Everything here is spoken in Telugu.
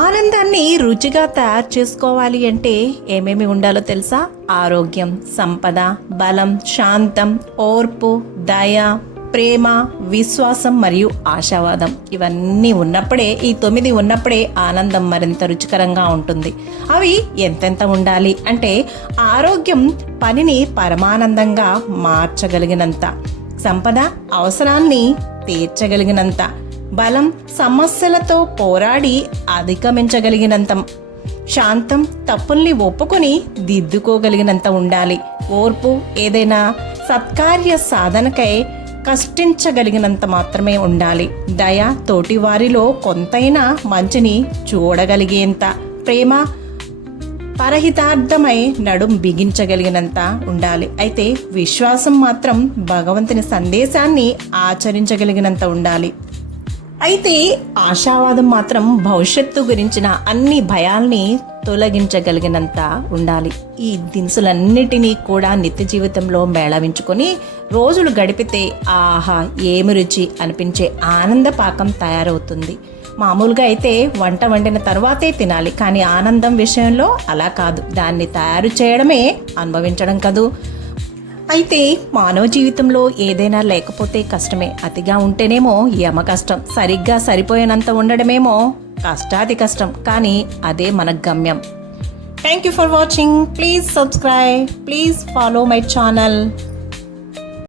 ఆనందాన్ని రుచిగా తయారు చేసుకోవాలి అంటే ఏమేమి ఉండాలో తెలుసా? ఆరోగ్యం, సంపద, బలం, శాంతం, ఓర్పు, దయ, ప్రేమ, విశ్వాసం మరియు ఆశావాదం. ఇవన్నీ ఉన్నప్పుడే, ఈ 9 ఉన్నప్పుడే ఆనందం మరింత రుచికరంగా ఉంటుంది. అవి ఎంతెంత ఉండాలి అంటే, ఆరోగ్యం పనిని పరమానందంగా మార్చగలిగినంత, సంపద అవసరాన్ని తీర్చగలిగినంత, బలం సమస్యలతో పోరాడి అధిగమించగలిగినంత, శాంతం తప్పుల్ని ఒప్పుకొని దిద్దుకోగలిగినంత ఉండాలి. ఓర్పు ఏదైనా సత్కార్య సాధనకై కష్టించగలిగినంత మాత్రమే ఉండాలి. దయ తోటివారిలో కొంతైనా మంచిని చూడగలిగేంత, ప్రేమ పరహితార్థమై నడుం బిగించగలిగినంత ఉండాలి. అయితే విశ్వాసం మాత్రం భగవంతుని సందేశాన్ని ఆచరించగలిగినంత ఉండాలి. అయితే ఆశావాదం మాత్రం భవిష్యత్తు గురించిన అన్ని భయాల్ని తొలగించగలిగినంత ఉండాలి. ఈ దినుసులన్నిటినీ కూడా నిత్య జీవితంలో మేళవించుకొని రోజులు గడిపితే ఆహా ఏమి రుచి అనిపించే ఆనంద పాకం తయారవుతుంది. మామూలుగా అయితే వంట వండిన తర్వాతే తినాలి, కానీ ఆనందం విషయంలో అలా కాదు. దాన్ని తయారు చేయడమే అనుభవించడం కదూ. అయితే మానవ జీవితంలో ఏదైనా లేకపోతే కష్టమే, అతిగా ఉంటేనేమో యమ కష్టం, సరిగ్గా సరిపోయినంత ఉండడమేమో కష్టాది కష్టం, కానీ అదే మన గమ్యం. Thank you for watching. Please subscribe, please follow my channel.